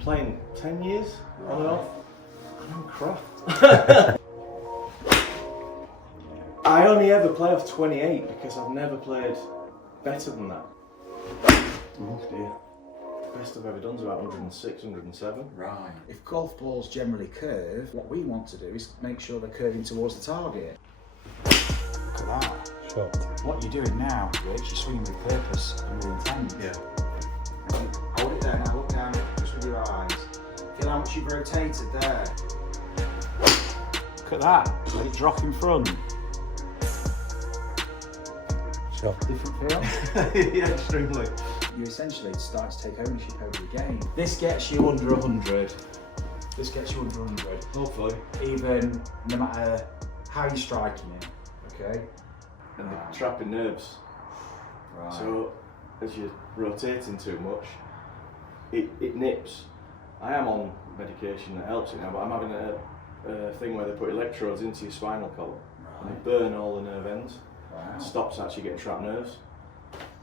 Playing 10 years on and off, and I'm crap. I only ever play off 28 because I've never played better than that. Oh dear. Best I've ever done is about 106, 107. Right. If golf balls generally curve, what we want to do is make sure they're curving towards the target. Look at that. Sure. What you're doing now, Rich, you're swinging with purpose and with intent. Yeah. Hold it there now, look down just with your eyes. Feel how much you've rotated there. Look at that. Let it drop in front. Sure. Different feel? Yeah, extremely. You essentially start to take ownership over the game. This gets you under 100. This gets you under 100. Hopefully. Even no matter how you're striking it, okay? And the trapping nerves. Right. So, as you're rotating too much, it nips. I am on medication that helps it now, but I'm having a thing where they put electrodes into your spinal column and they burn all the nerve ends. Wow. It stops actually getting trapped nerves.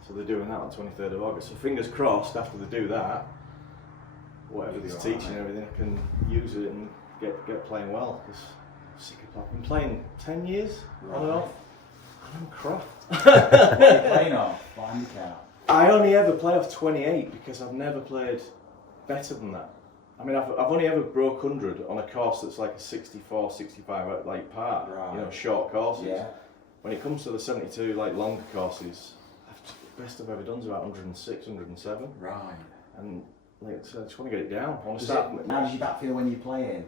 So they're doing that on 23rd of August. So fingers crossed after they do that, whatever they're teaching and everything, I can use it and get playing well. Because I've been playing 10 years on and off, and I'm crap. What are you playing off? What handicap? I only ever play off 28 because I've never played better than that. I mean, I've only ever broke 100 on a course that's like a 64, 65 like par, Right. you know, short courses. Yeah. When it comes to the 72 like longer courses, the best I've ever done is about 106, 107. Right. And like, so I just want to get it down. I want to How start. does your back feel when you're playing?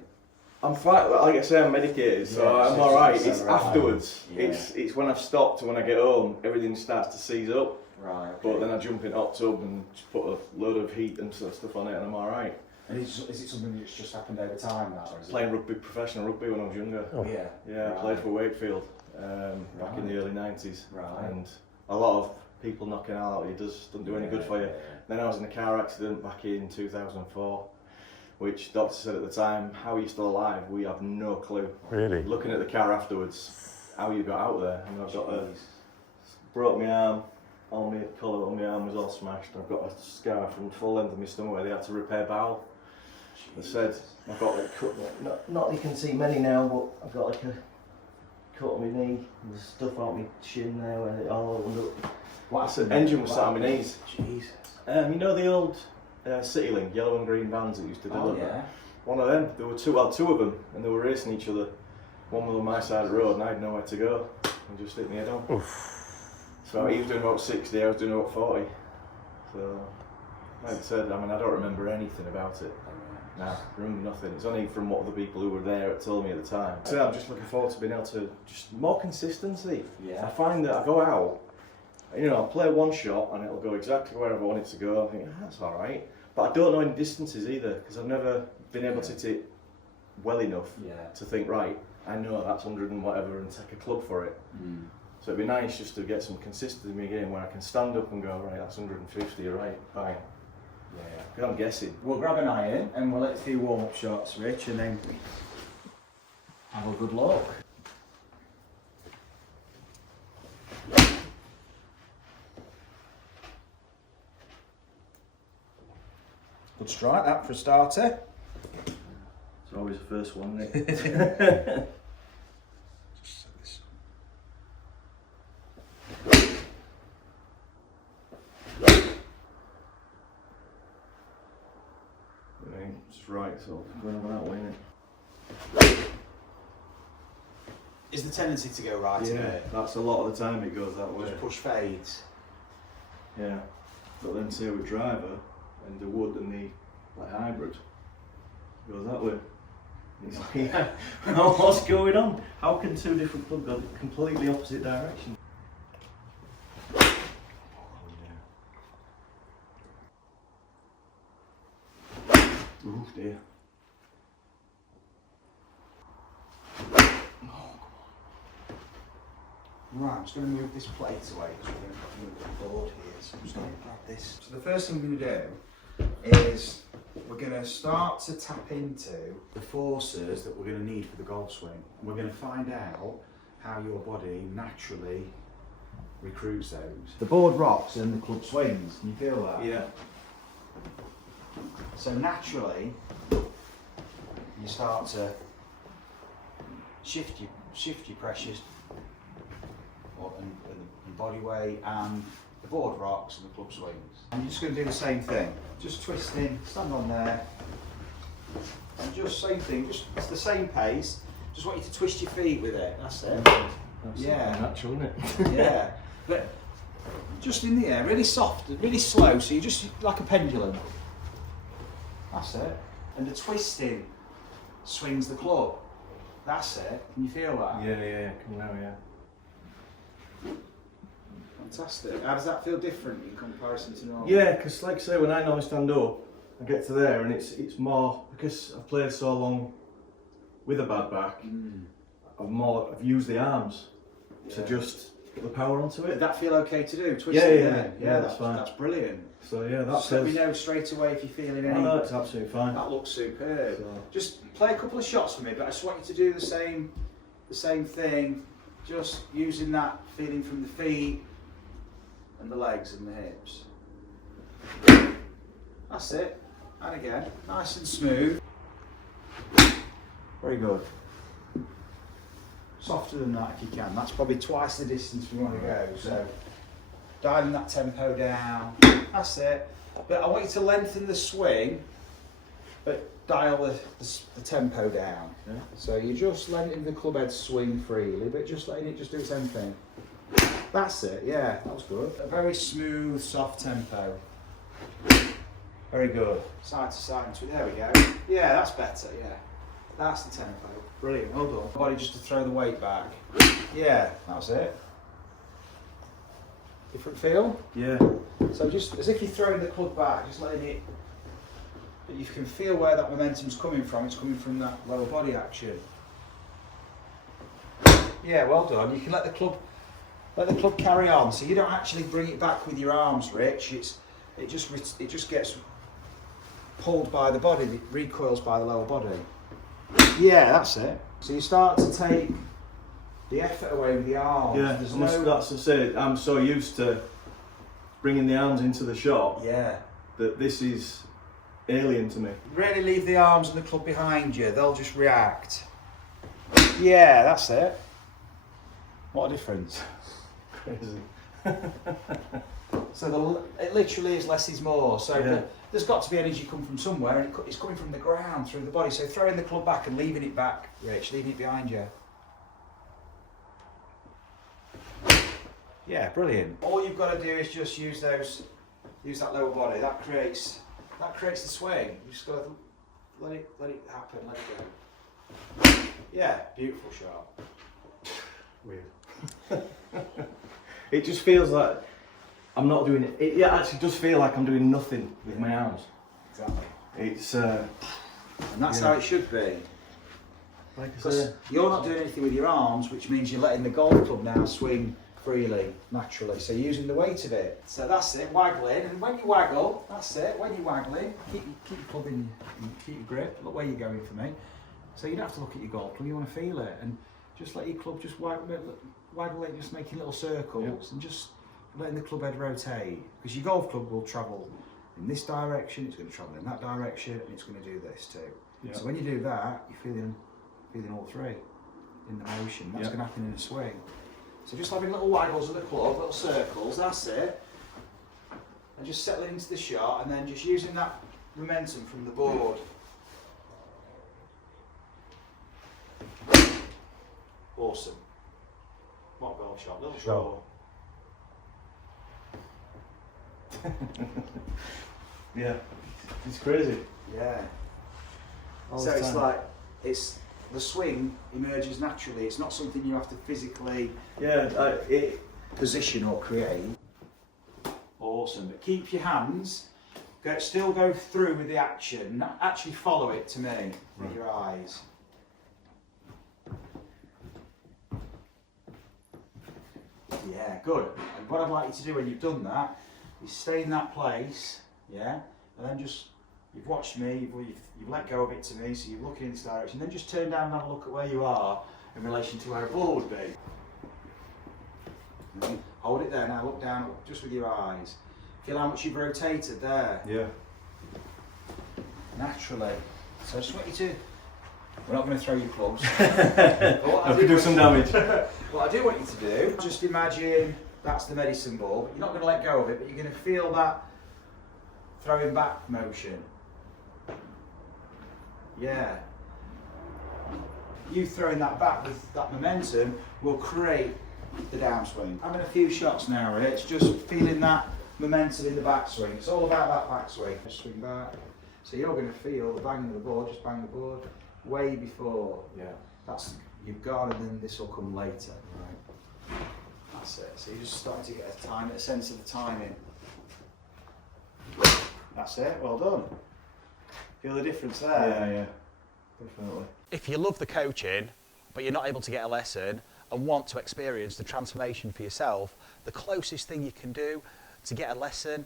I'm fine. Like I say, I'm medicated, so Yeah, I'm all right. It's right. afterwards. Yeah. It's when I've stopped and when I get home, everything starts to seize up. Right. Okay. But then I jump in hot tub and just put a load of heat and stuff on it, and I'm all right. And is it something that's just happened over time now? Or is Playing rugby, professional rugby when I was younger. Oh. Yeah. Yeah, I Right. played for Wakefield back in the early 90s. Right. And a lot of people knocking out, it doesn't do any good for you. Then I was in a car accident back in 2004, which doctor said at the time, how are you still alive? We have no clue. Really? Looking at the car afterwards, how you got out there. And I've got broke my arm, all my colour on my arm was all smashed. I've got a scar from full length of my stomach where they had to repair bowel. They said, I've got like cut, not you can see many now, but I've got like a cut on my knee, and there's stuff on my shin there where it all under. What The engine was sat on my knees. Jesus. You know the old CityLink, yellow and green vans that used to deliver? Oh, yeah. One of them, there were two of them, and they were racing each other. One was on my side of the road, and I had nowhere to go, and just hit me head on. Oof. So he was doing about 60, I was doing about 40. So, like I said, I mean, I don't remember anything about it. Nah, I remember nothing. It's only from what the people who were there had told me at the time. So I'm just looking forward to being able to just more consistency. Yeah. I find that I go out, you know, I'll play one shot and it'll go exactly wherever I want it to go. I think, that's all right. But I don't know any distances either, because I've never been able to hit it well enough to think, right, I know that's 100 and whatever and take a club for it. Mm. So it'd be nice just to get some consistency in my game where I can stand up and go, right, that's 150, right, fine. Yeah. Because I'm guessing. We'll grab an iron and we'll let a few warm-up shots, Rich, and then have a good look. Good strike, that for a starter. It's always the first one, isn't it? Just set this It's right, so going over that way, isn't it? Is the tendency to go right in it? That's a lot of the time it goes that way. Just push fades. Yeah, but then say with driver and the wood and the like hybrid goes that way. It's like, yeah, what's going on? How can two different clubs go completely opposite direction? Oh dear. Right, I'm just going to move this plate away because we're going to move the board here. So I'm just going to grab this. So the first thing we're going to do is we're going to start to tap into the forces that we're going to need for the golf swing. And we're going to find out how your body naturally recruits those. The board rocks and the club swings. Can you feel that? Yeah. So naturally, you start to shift your pressures and body weight, and the board rocks and the club swings. And you're just going to do the same thing. Just twisting, stand on there, and just same thing. Just it's the same pace. Just want you to twist your feet with it. That's it. Yeah. Natural, isn't it? Yeah. But just in the air, really soft, really slow. So you just like a pendulum. That's it. And the twisting swings the club. That's it. Can you feel that? Yeah, come now, yeah. Fantastic. How does that feel different in comparison to normal? Yeah, because like I say, when I normally stand up, I get to there and it's more, because I've played so long with a bad back, I've used the arms to just put the power onto it. Did that feel okay to do? Twisting Yeah, that's fine. That's brilliant. So yeah, that's Let me know straight away if you're feeling any. No, it's absolutely fine. That looks superb. So. Just play a couple of shots for me, but I just want you to do the same thing, just using that feeling from the feet and the legs and the hips. That's it. And again, nice and smooth. Very good. Softer than that if you can. That's probably twice the distance we want to go. So dialing that tempo down. That's it. But I want you to lengthen the swing, but dial the tempo down. Yeah. So you're just letting the club head swing freely, but just letting it just do its own thing. That's it. Yeah, that was good. A very smooth, soft tempo. Very good. Side to side. There we go. Yeah, that's better. Yeah. That's the tempo. Brilliant, well done. Body just to throw the weight back. Yeah, that's it. Different feel? Yeah. So just as if you're throwing the club back, just letting it, but you can feel where that momentum's coming from. It's coming from that lower body action. Yeah, well done. You can let the club carry on. So you don't actually bring it back with your arms, Rich. It just gets pulled by the body. It recoils by the lower body. Yeah, that's it. So you start to take the effort away with the arms. Yeah, that's to say, I'm so used to bringing the arms into the shot that this is alien to me. Really leave the arms and the club behind you. They'll just react. Yeah, that's it. What a difference. Crazy. So it literally is less is more. So Yeah. there's got to be energy come from somewhere, and it's coming from the ground through the body. So throwing the club back and leaving it back, Rich, leaving it behind you. Yeah, brilliant. All you've got to do is just use that lower body. That creates the swing. You just got to let it happen. Let it go. Yeah, beautiful shot. Weird. It just feels like I'm not doing it. It actually does feel like I'm doing nothing with my arms. Exactly. It's And that's how it should be. like I Because say, you're not doing anything with your arms, which means you're letting the golf club now swing freely, naturally. So you're using the weight of it. So that's it, waggling. And when you waggle, that's it. When you're waggling, keep your club in, keep your grip. Look where you're going for me. So you don't have to look at your golf club. You want to feel it, and just let your club just waggle it, just making little circles, and just letting the club head rotate. Because your golf club will travel in this direction, it's going to travel in that direction, and it's going to do this too. Yeah. So when you do that, you're feeling all three in the motion. That's going to happen in a swing. So just having little waggles of the club, little circles, that's it. And just settling into the shot, and then just using that momentum from the board. Awesome. What a golf shot, little shot. yeah, it's crazy. Yeah. All So the it's time. like, the swing emerges naturally. It's not something you have to physically position or create. Awesome. But keep your hands, still go through with the action, not actually follow it to me with your eyes. Yeah, good. And what I'd like you to do when you've done that is stay in that place, yeah, and then just, you've watched me, you've let go of it to me, so you're looking in this direction, then just turn down and have a look at where you are in relation to where a ball would be. Hold it there now, look down just with your eyes. Feel how much you've rotated there. Yeah. naturally. So I just want you to, we're not going to throw your clubs. I could do some damage. What I do want you to do, just imagine that's the medicine ball, but you're not going to let go of it, but you're going to feel that throwing back motion. Yeah. You throwing that back with that momentum will create the downswing. Having a few shots now, Rich, just feeling that momentum in the backswing. It's all about that backswing. Just swing back. So you're going to feel the banging of the board, just bang the board way before. Yeah. That's, you've gone, and then this will come later. Right. That's it. So you're just starting to get a sense of the timing. That's it. Well done. Feel the difference there? Yeah, definitely. If you love the coaching, but you're not able to get a lesson and want to experience the transformation for yourself, the closest thing you can do to get a lesson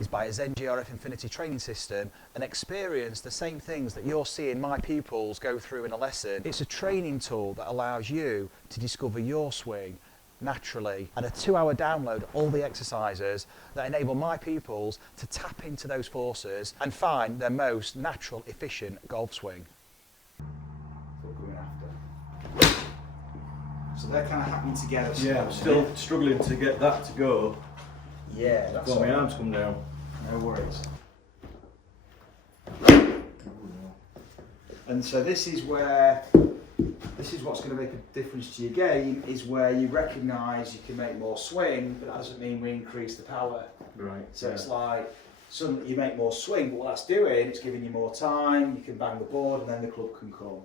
is buy a Zen GRF Infinity training system and experience the same things that you're seeing my pupils go through in a lesson. It's a training tool that allows you to discover your swing naturally, and a 2-hour download all the exercises that enable my pupils to tap into those forces and find their most natural, efficient golf swing. Going after. So they're kind of happening together. Yeah, I'm still struggling to get that to go. Yeah, that's Got all my right. arms come down. No worries. And so this is what's going to make a difference to your game, is where you recognise you can make more swing, but that doesn't mean we increase the power. Right. So it's like, suddenly you make more swing, but what that's doing, it's giving you more time, you can bang the board, and then the club can come.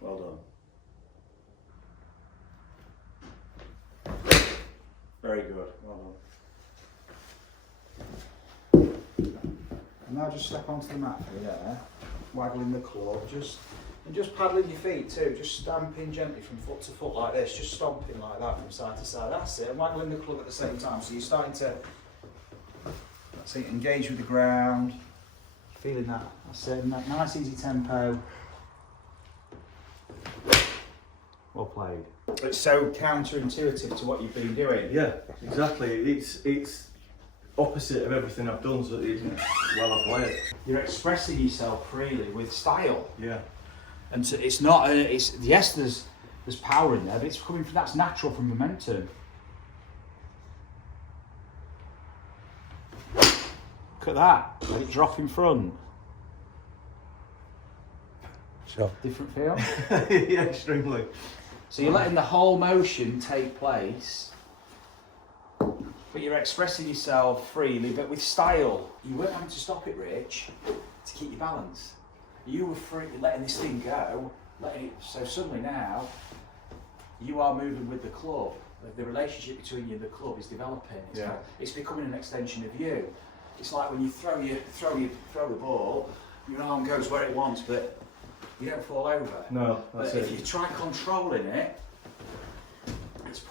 Well done. Very good. Well done. And now just step onto the mat for there, waggling the club, and just paddling your feet too, just stamping gently from foot to foot like this, just stomping like that from side to side. That's it, and waggling the club at the same time. So you're starting to, that's it, engage with the ground, feeling that. That's it, nice easy tempo. Well played. It's so counterintuitive to what you've been doing. Yeah, exactly. It's opposite of everything I've done, so it's well I played. You're expressing yourself freely with style. Yeah. And so it's not, yes, there's power in there, but it's coming from, that's natural from momentum. Look at that, let it drop in front. Sure. Different feel? Yeah, extremely. So you're letting the whole motion take place, but you're expressing yourself freely, but with style. You weren't having to stop it, Rich, to keep your balance. You were free, letting this thing go, so suddenly now, you are moving with the club. The relationship between you and the club is developing. It's becoming an extension of you. It's like when you throw the ball, your arm goes where it wants, but you don't fall over. No, that's but it. if you try controlling it, it's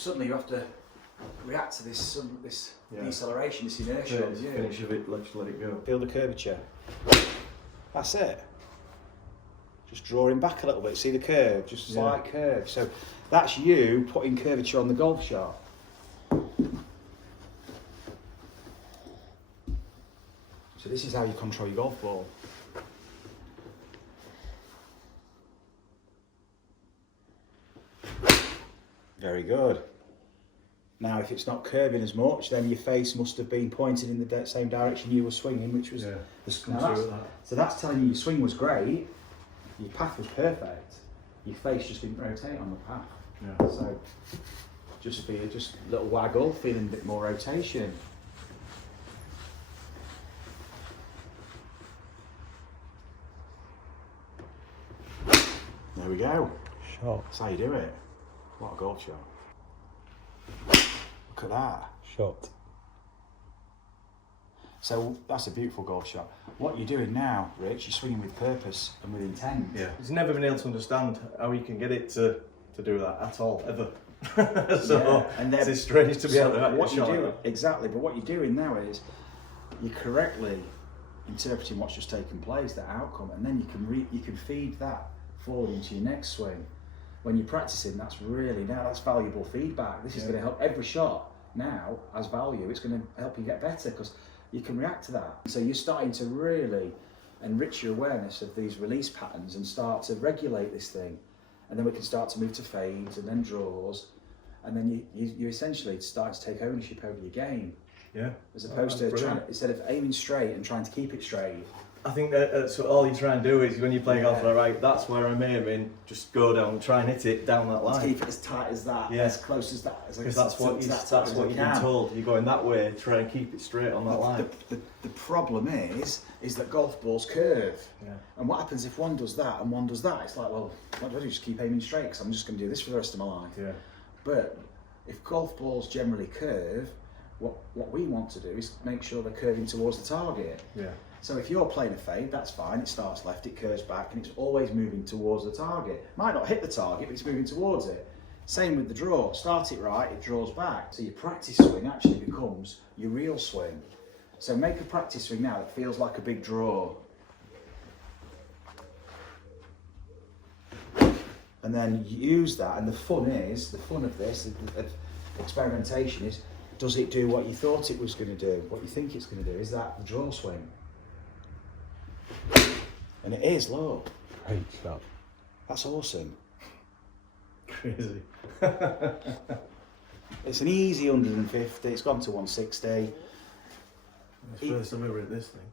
suddenly you have to react to this deceleration, this inertia. Finish of it, let's let it go. Feel the curvature. That's it. Just drawing back a little bit. See the curve? Just slight curve. So that's you putting curvature on the golf shot. So this is how you control your golf ball. Very good. Now, if it's not curving as much, then your face must have been pointed in the same direction you were swinging, which was so that's telling you your swing was great, your path was perfect, your face just didn't rotate on the path. Yeah. So just a little waggle, feeling a bit more rotation. There we go. Shot. That's how you do it. What a golf shot. Look at that. Shot. So that's a beautiful golf shot. What you're doing now, Rich, you're swinging with purpose and with intent. Yeah. He's never been able to understand how you can get it to do that at all, ever. So and it's strange to be able to what you shot do like that. exactly, but what you're doing now is you're correctly interpreting what's just taken place, that outcome, and then you can feed that forward into your next swing. When you're practicing, that's valuable feedback. This is going to help every shot. now as value, it's going to help you get better because you can react to that. So you're starting to really enrich your awareness of these release patterns and start to regulate this thing. And then we can start to move to fades and then draws. And then you essentially start to take ownership over your game. Yeah. As opposed to instead of aiming straight and trying to keep it straight. I think that's what all you try and do is when you play golf, right, that's where I'm aiming, just go down and try and hit it down that line. Keep it as tight as that, as close as that. Because that's what you've been told. You're going that way, try and keep it straight on that line. The problem is that golf balls curve. Yeah. And what happens if one does that and one does that? It's like, well, what do I do? Just keep aiming straight because I'm just going to do this for the rest of my life. Yeah. But if golf balls generally curve, what we want to do is make sure they're curving towards the target. Yeah. So if you're playing a fade, that's fine. It starts left, it curves back, and it's always moving towards the target. Might not hit the target, but it's moving towards it. Same with the draw. Start it right, it draws back. So your practice swing actually becomes your real swing. So make a practice swing now that feels like a big draw. And then use that, and the fun of this, of experimentation is, does it do what you thought it was going to do? What you think it's going to do? Is that the draw swing? And it is, look. Great shot. That's awesome. Crazy. It's an easy 150, it's gone to 160. It's the first time I ever hit this thing.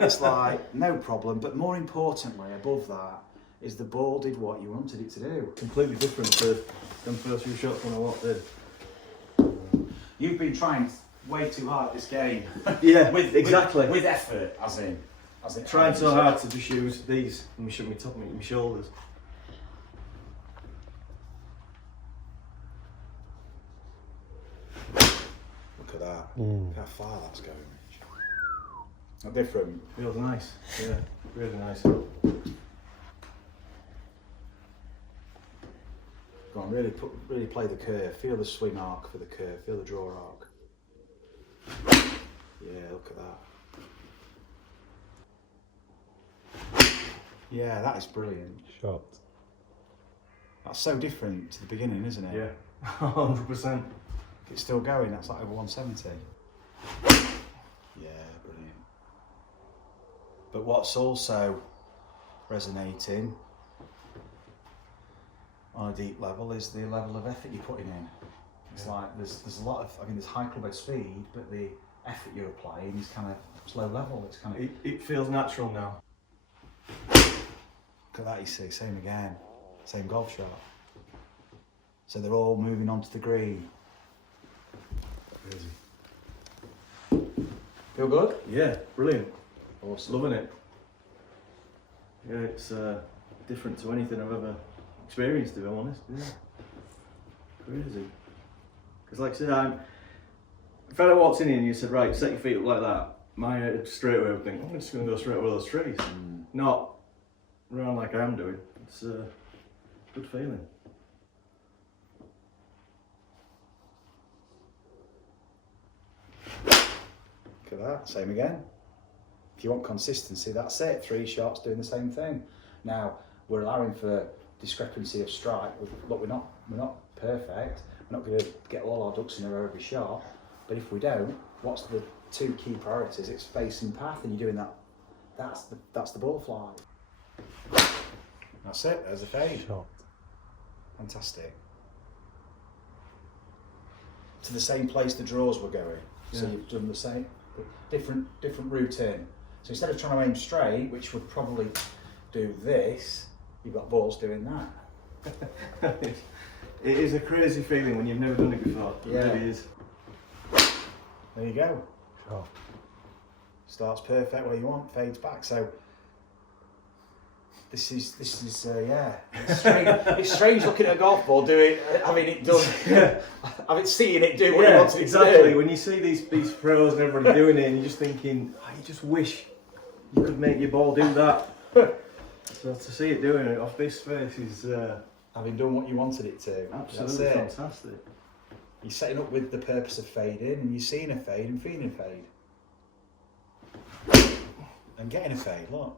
It's like, no problem, but more importantly, above that, is the ball did what you wanted it to do. Completely different to them first few shots when I walked in. You've been trying way too hard at this game. Yeah, exactly. With effort, as in Trying so hard to just use these and my top of my shoulders. Look at that. Look how far that's going. Not different. Feels nice. Yeah, really nice. Go on, really play the curve. Feel the swing arc for the curve. Feel the draw arc. Yeah, look at that. Yeah, that is brilliant. Shot. That's so different to the beginning, isn't it? Yeah, 100%. It's still going, that's like over 170. Yeah, brilliant. But what's also resonating on a deep level is the level of effort you're putting in. It's like there's a lot of, there's high clubhead speed, but the effort you're applying is kind of slow level. It's kind of it feels natural now. Look at that, you see, same again, same golf shot. So they're all moving onto the green. Crazy. Feel good? Yeah, brilliant. Awesome. Loving it. Yeah, it's different to anything I've ever experienced, to be honest. Yeah. Crazy. Because like I said, if I walked in here and you said, right, set your feet up like that, my head straight away would think, I'm just going to go straight over those trees. Not around like I am doing. It's a good feeling. Look at that, same again. If you want consistency, that's it. 3 shots doing the same thing. Now, we're allowing for discrepancy of strike. Look, we're not perfect. We're not going to get all our ducks in a row every shot. But if we don't, what's the 2 key priorities? It's face and path, and you're doing that. That's the ball flight. That's it. There's a fade. Shot. Fantastic. To the same place the draws were going. So Yeah. you've done the same, different route in. So instead of trying to aim straight, which would probably do this, you've got balls doing that. It is a crazy feeling when you've never done it before. It Yeah. really is. There you go. Shot. Starts perfect where you want, fades back. So this is yeah. It's strange. It's strange looking at a golf ball doing, having it done. Yeah. Having seeing it do what you Yeah, wanted it exactly. to do. When you see these pros and everybody doing it, and you're just thinking, oh, you just wish you could make your ball do that. So to see it doing it off this face is Having done what you wanted it to. absolutely That's it. fantastic. You're setting up with the purpose of fading, and you're seeing a fade and feeling a fade. And getting a fade, look.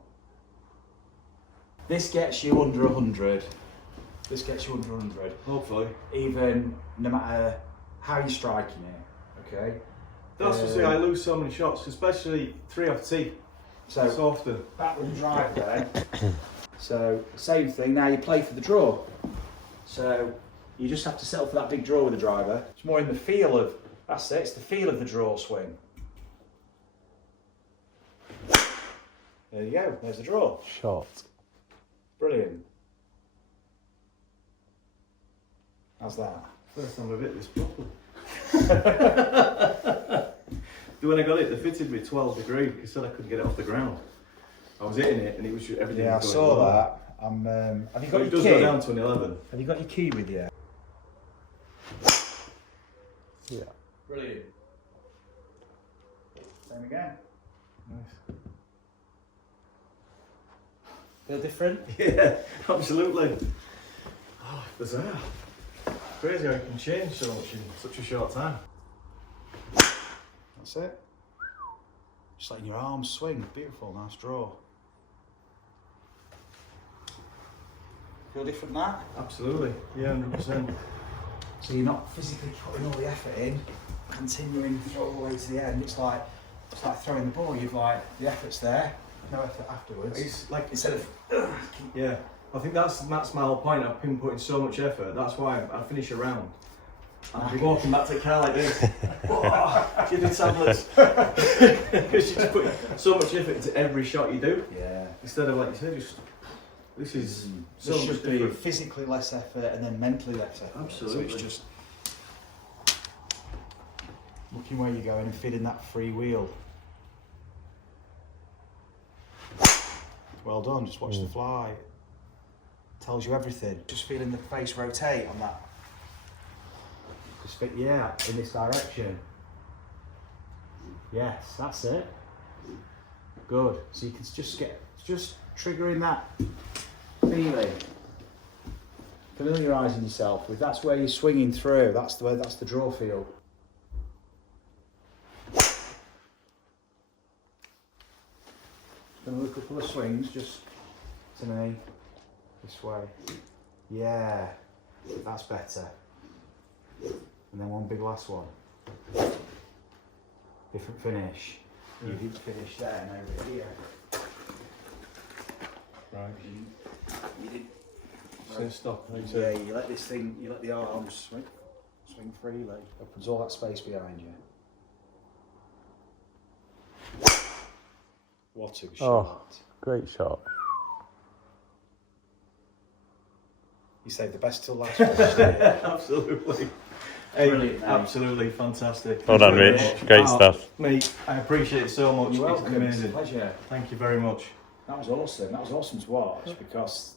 This gets you under 100. This gets you under 100. Hopefully. Even no matter how you're striking it, okay? That's to say, I lose so many shots, especially 3 off tee. So often. Back with the drive then. So same thing, now you play for the draw. So you just have to settle for that big draw with the driver. It's more in the feel of, that's it, it's the feel of the draw swing. There you go, there's the draw. Shot. Brilliant. How's that? First time I've hit this properly. When I got it, they fitted me 12 degree because I said I couldn't get it off the ground. I was hitting it and it was just everything. Yeah, I was saw going that. Have you got it your does key? go down to an 11. Have you got your key with you? Yeah. Brilliant. Same again. Nice. Feel different? Yeah, absolutely. Oh, bizarre. Crazy how you can change so much in such a short time. That's it. Just letting your arms swing. Beautiful, nice draw. Feel different now? Absolutely, yeah, 100%. So you're not physically putting all the effort in, continuing all the way to the end. It's like throwing the ball. You've like the effort's there, no effort afterwards. It's like Instead of yeah, I think that's my whole point. I've been putting so much effort. That's why I finish a round. I'll be walking back to the car like this. Give me tablets. Because you just put so much effort into every shot you do. yeah. Instead of, like you said, just this is so There much should be different. physically less effort and then mentally less effort. Absolutely. So it's just looking where you're going and feeling that free wheel. Well done, just watch the fly. Tells you everything. Just feeling the face rotate on that. Just fit, yeah, in this direction. Yes, that's it. Good. So you can just triggering that feeling. Familiarising yourself with, that's where you're swinging through. That's the draw feel. Gonna look a couple of swings just to me. This way. Yeah, that's better. And then one big last one. Different finish. You didn't finish there and over here. Right. You did. So stop. Yeah, you let this thing, you let the arms swing freely. Opens all that space behind you. What a shot. Oh, great shot. You saved the best till last. Didn't Absolutely. Hey, Brilliant, mate. absolutely fantastic. Well done, Thank you Rich. very much. Great stuff. Mate, I appreciate it so much. You're It's welcome. It's a amazing. pleasure. Thank you very much. That was awesome. That was awesome to watch because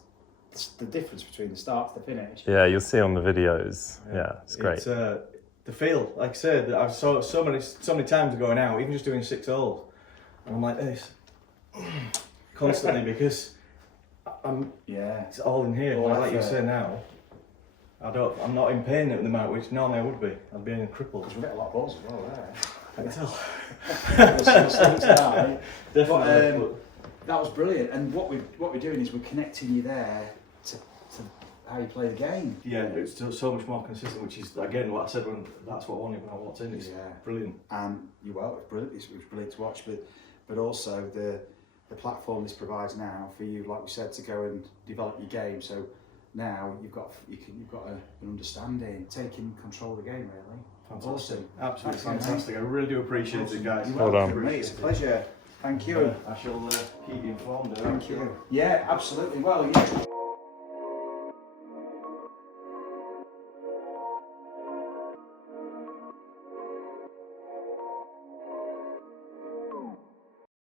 the difference between the start to the finish. Yeah, you'll see on the videos. Yeah, it's great. It's, the feel, like I said, I saw it so many times going out, even just doing 6 holes, and I'm like this constantly because it's all in here. All Like you effort. say now, I'm not in pain at the moment, which normally I would be. I'd be in crippled. Because we get a lot of balls as well there. I can tell. There's some mistakes there. Definitely. But, that was brilliant. And what we're doing is we're connecting you there to how you play the game. Yeah, it's still so much more consistent, which is again what I said when that's what I wanted when I walked in. It's brilliant. And it was brilliant. It was brilliant to watch, but also the platform this provides now for you, like we said, to go and develop your game. So now you've got an understanding, taking control of the game, really. Fantastic. Awesome. Absolutely Thank you, fantastic. I really do appreciate it, guys. You're Well welcome, done. mate. It's a pleasure. Thank you. I shall keep you informed. Thank you. Yeah, absolutely. Well, yeah.